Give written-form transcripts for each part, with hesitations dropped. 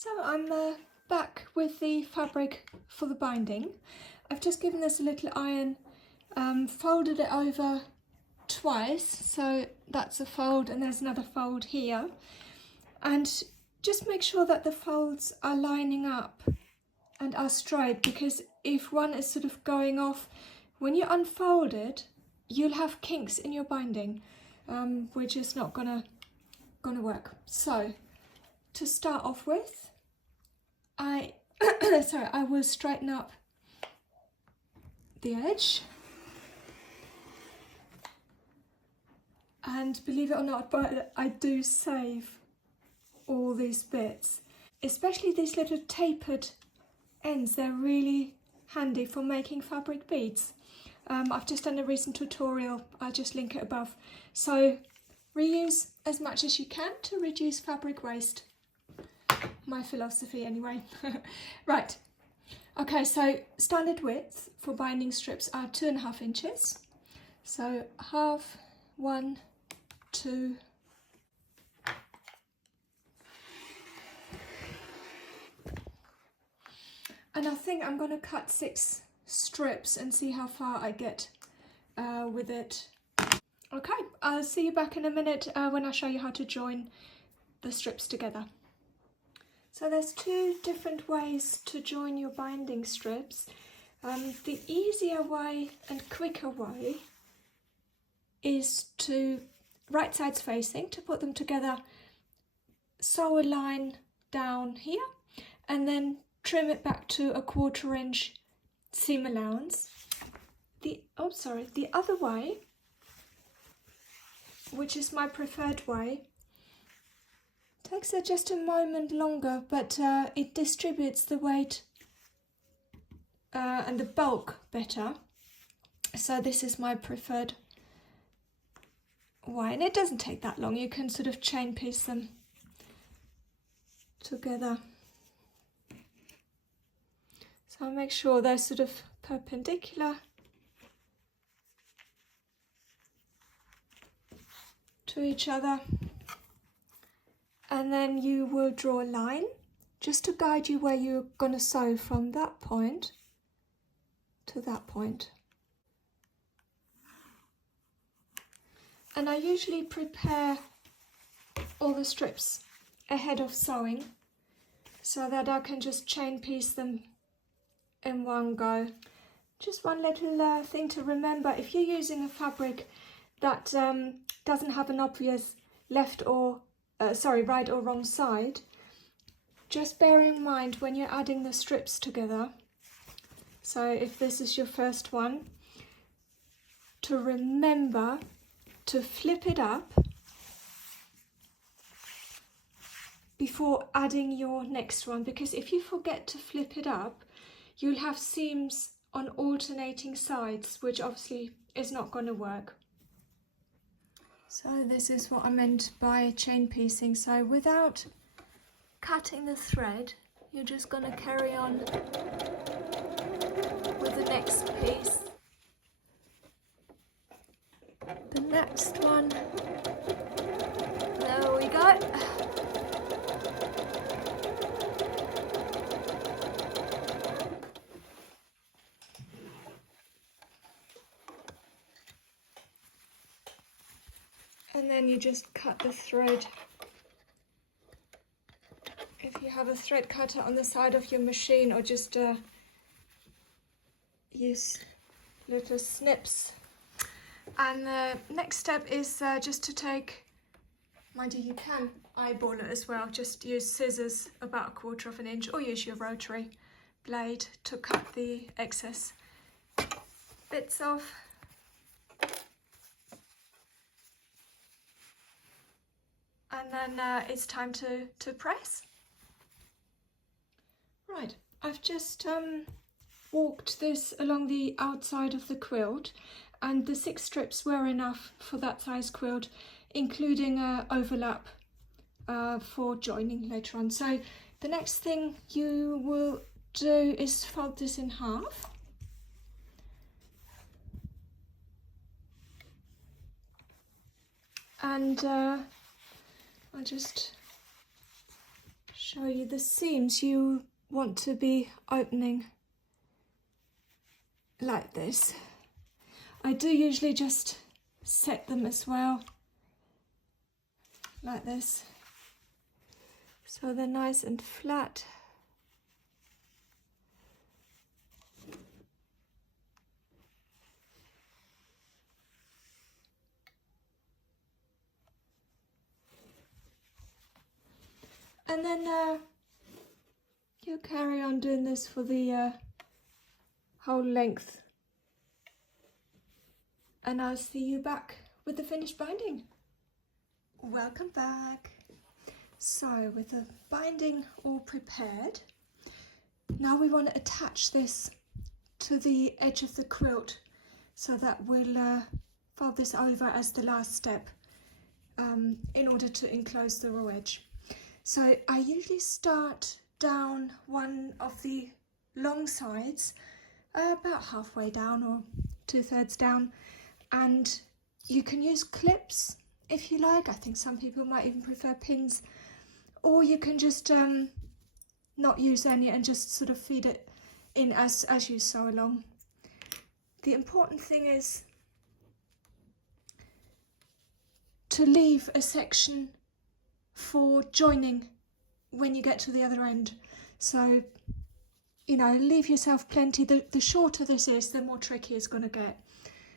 So I'm back with the fabric for the binding. I've just given this a little iron, folded it over twice, so that's a fold and there's another fold here. And just make sure that the folds are lining up and are straight, because if one is sort of going off, when you unfold it, you'll have kinks in your binding, which is not gonna work. So to start off with, I will straighten up the edge, and believe it or not, but I do save all these bits, especially these little tapered ends. They're really handy for making fabric beads. I've just done a recent tutorial, I'll just link it above. So reuse as much as you can to reduce fabric waste. My philosophy anyway. Right, okay, so standard width for binding strips are 2.5 inches. So half, 1, 2, and I think I'm going to cut 6 strips and see how far I get with it. Okay, I'll see you back in a minute when I show you how to join the strips together. So there's 2 different ways to join your binding strips. The easier way and quicker way is to, right sides facing, to put them together, sew a line down here and then trim it back to a 1/4 inch seam allowance. The other way, which is my preferred way, takes just a moment longer, but it distributes the weight and the bulk better. So this is my preferred way, and it doesn't take that long. You can sort of chain piece them together. So make sure they're sort of perpendicular to each other. And then you will draw a line just to guide you where you're going to sew from that point to that point. And I usually prepare all the strips ahead of sewing so that I can just chain piece them in one go. Just one little thing to remember: if you're using a fabric that doesn't have an obvious right or wrong side, just bear in mind when you're adding the strips together, so if this is your first one, to remember to flip it up before adding your next one, because if you forget to flip it up, you'll have seams on alternating sides, which obviously is not going to work. So this is what I meant by chain piecing. So without cutting the thread, you're just going to carry on with the next piece. The next one. There we go. And then you just cut the thread. If you have a thread cutter on the side of your machine, or just use little snips. And the next step is just to take, mind you, you can eyeball it as well, just use scissors about 1/4 inch, or use your rotary blade to cut the excess bits off. And then it's time to press. Right, I've just walked this along the outside of the quilt, and the 6 strips were enough for that size quilt, including overlap for joining later on. So the next thing you will do is fold this in half. And I'll just show you the seams you want to be opening like this. I do usually just set them as well, like this, so they're nice and flat. And then you carry on doing this for the whole length. And I'll see you back with the finished binding. Welcome back. So with the binding all prepared, now we want to attach this to the edge of the quilt, so that we'll fold this over as the last step in order to enclose the raw edge. So I usually start down one of the long sides, about halfway down or 2/3 down, and you can use clips if you like. I think some people might even prefer pins, or you can just not use any and just sort of feed it in as you sew along. The important thing is to leave a section for joining when you get to the other end. So, you know, leave yourself plenty. The shorter this is, the more tricky it's going to get.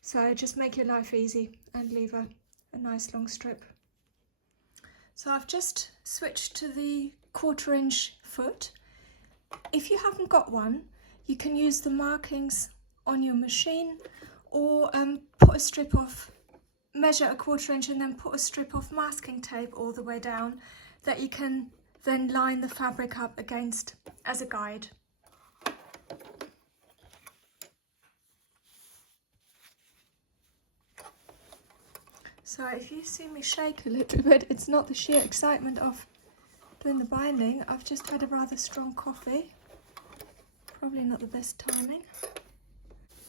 So just make your life easy and leave a nice long strip. So I've just switched to the 1/4 inch foot. If you haven't got one, you can use the markings on your machine, or put a strip of, measure a 1/4 inch and then put a strip of masking tape all the way down that you can then line the fabric up against as a guide. So if you see me shake a little bit, it's not the sheer excitement of doing the binding. I've just had a rather strong coffee. Probably not the best timing.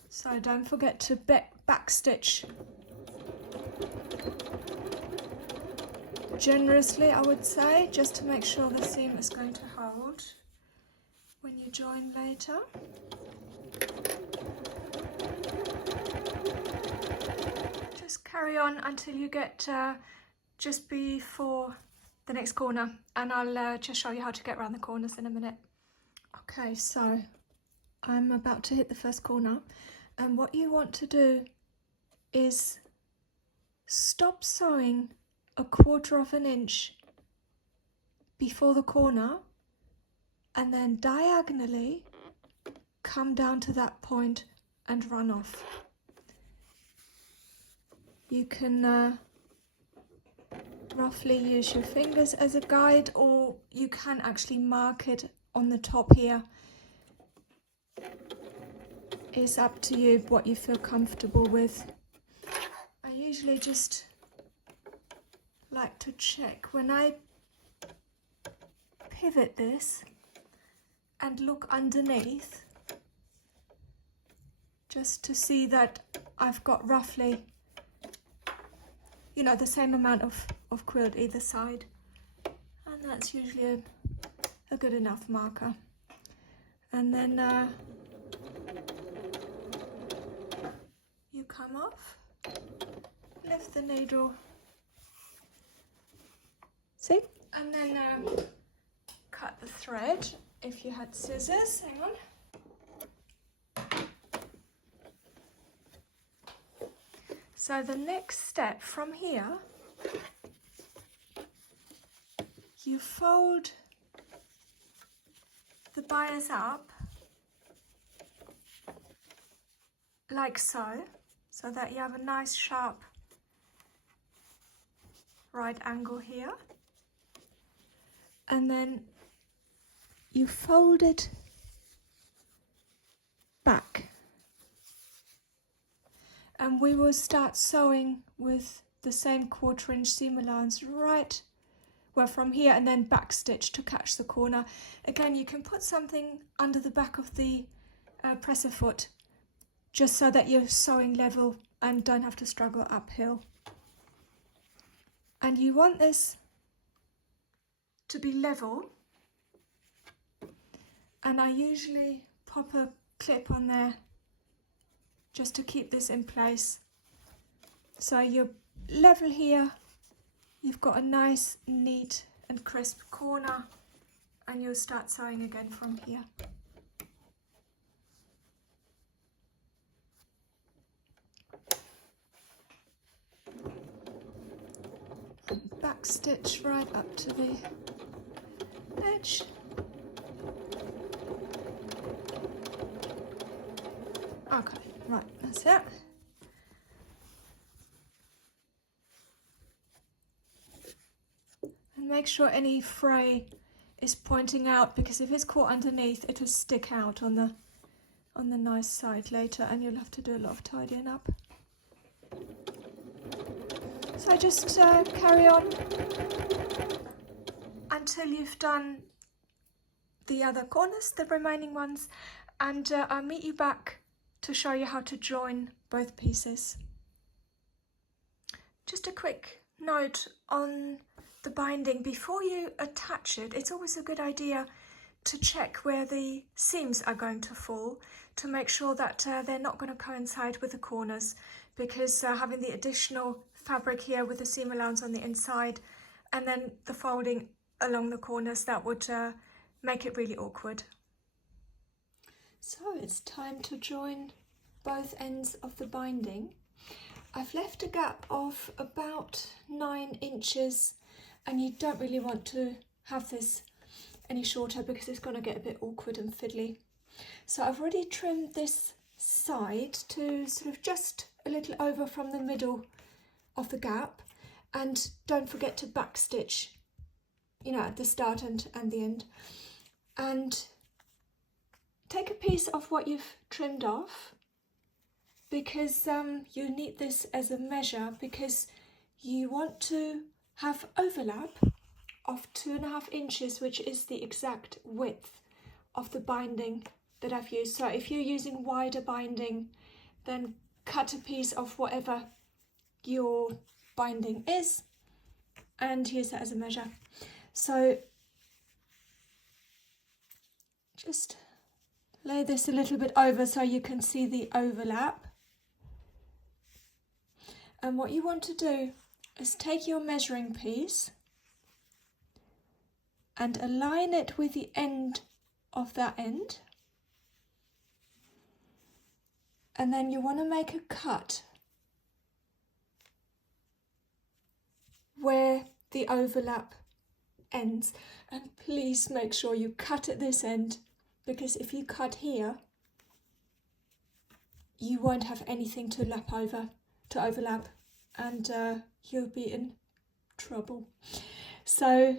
So don't forget to backstitch generously, I would say, just to make sure the seam is going to hold when you join later. Just carry on until you get just before the next corner, and I'll just show you how to get around the corners in a minute. Okay, so I'm about to hit the first corner, and what you want to do is stop sewing a 1/4 inch before the corner, and then diagonally come down to that point and run off. You can roughly use your fingers as a guide, or you can actually mark it on the top here. It's up to you what you feel comfortable with. I usually just like to check when I pivot this and look underneath, just to see that I've got roughly, you know, the same amount of quilt either side, and that's usually a good enough marker. And then you come off, lift the needle, see, and then cut the thread if you had scissors. Hang on. So the next step from here, you fold the bias up like so, so that you have a nice sharp right angle here, and then you fold it back, and we will start sewing with the same 1/4 inch seam allowance right, well, from here, and then backstitch to catch the corner. Again, you can put something under the back of the presser foot, just so that you're sewing level and don't have to struggle uphill. And you want this to be level and I usually pop a clip on there just to keep this in place. So you're level here, you've got a nice, neat and crisp corner, and you'll start sewing again from here. And back stitch right up to the edge. Okay, right, that's it. And make sure any fray is pointing out, because if it's caught underneath, it'll stick out on the nice side later, and you'll have to do a lot of tidying up. So just carry on until you've done the other corners, the remaining ones, and I'll meet you back to show you how to join both pieces. Just a quick note on the binding. Before you attach it, it's always a good idea to check where the seams are going to fall, to make sure that they're not going to coincide with the corners, because having the additional fabric here with the seam allowance on the inside and then the folding along the corners, that would make it really awkward. So it's time to join both ends of the binding. I've left a gap of about 9 inches, and you don't really want to have this any shorter because it's going to get a bit awkward and fiddly. So I've already trimmed this side to sort of just a little over from the middle of the gap, and don't forget to backstitch, you know, at the start and the end. And take a piece of what you've trimmed off, because you need this as a measure, because you want to have overlap of 2.5 inches, which is the exact width of the binding that I've used. So if you're using wider binding, then cut a piece of whatever your binding is and use that as a measure. So just lay this a little bit over so you can see the overlap. And what you want to do is take your measuring piece and align it with the end of that end. And then you want to make a cut where the overlap ends. And please make sure you cut at this end, because if you cut here, you won't have anything to overlap, and you'll be in trouble. So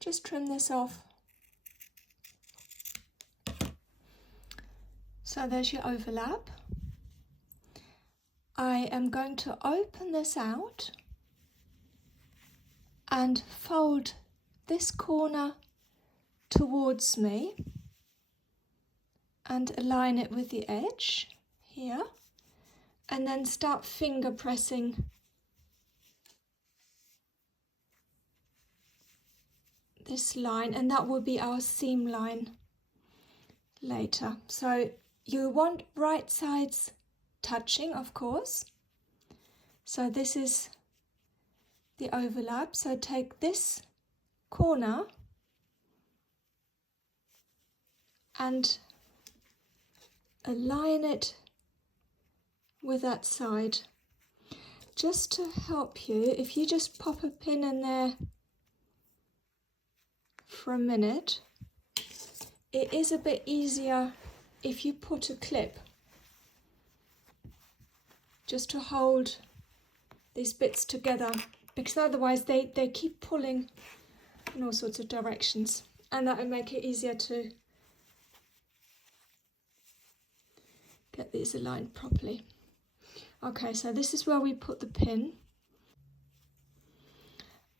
just trim this off. So there's your overlap. I am going to open this out and fold this corner towards me and align it with the edge here, and then start finger pressing this line, and that will be our seam line later. So you want right sides touching, of course. So this is the overlap. So take this corner and align it with that side. Just to help you, if you just pop a pin in there for a minute, it is a bit easier if you put a clip just to hold these bits together, because otherwise they keep pulling in all sorts of directions, and that will make it easier to get these aligned properly. Okay, so this is where we put the pin,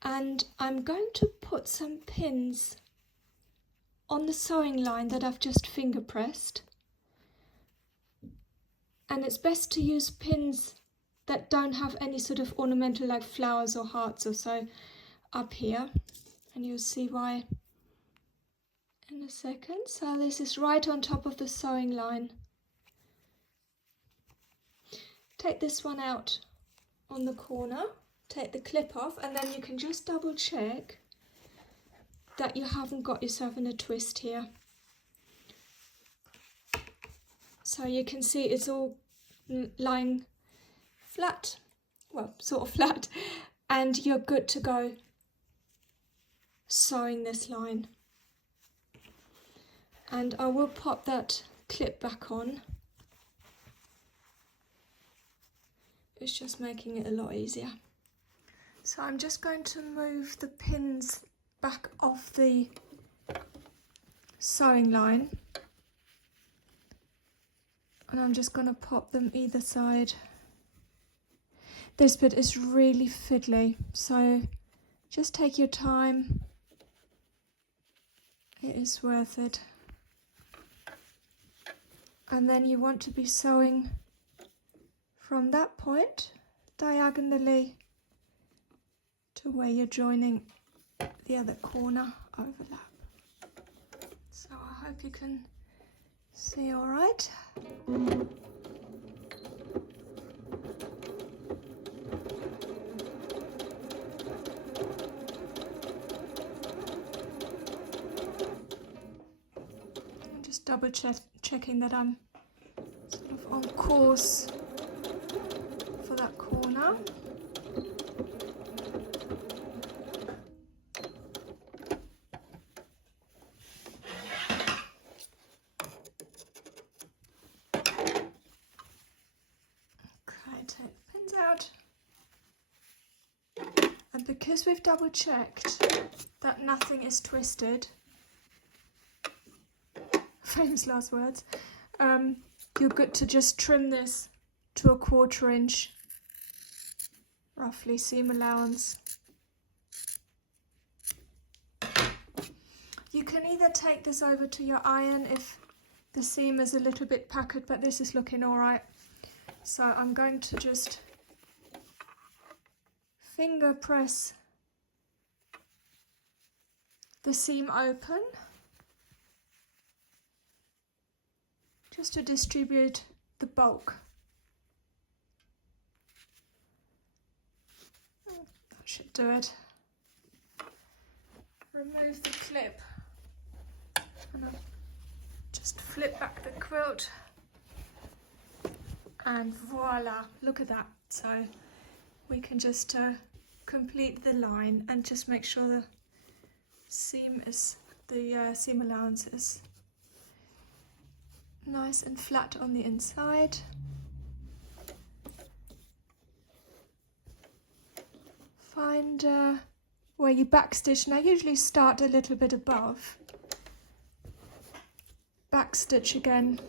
and I'm going to put some pins on the sewing line that I've just finger pressed, and it's best to use pins that don't have any sort of ornamental like flowers or hearts or so up here, and you'll see why in a second. So this is right on top of the sewing line. Take this one out on the corner, take the clip off, and then you can just double check that you haven't got yourself in a twist here. So you can see it's all lying flat, well, sort of flat, and you're good to go sewing this line. And I will pop that clip back on. It's just making it a lot easier. So I'm just going to move the pins back off the sewing line. And I'm just going to pop them either side. This bit is really fiddly, so just take your time. It is worth it. And then you want to be sewing from that point diagonally to where you're joining the other corner overlap. So I hope you can see all right. I'm just double checking that I'm sort of on course for that corner. And because we've double checked that nothing is twisted, famous last words, you're good to just trim this to a 1/4 inch, roughly, seam allowance. You can either take this over to your iron if the seam is a little bit puckered, but this is looking all right. So I'm going to just finger press the seam open just to distribute the bulk. That should do it. Remove the clip and I'll just flip back the quilt, and voila, look at that. So we can just complete the line and just make sure the seam allowance is nice and flat on the inside. Find where you backstitch, and I usually start a little bit above. Backstitch again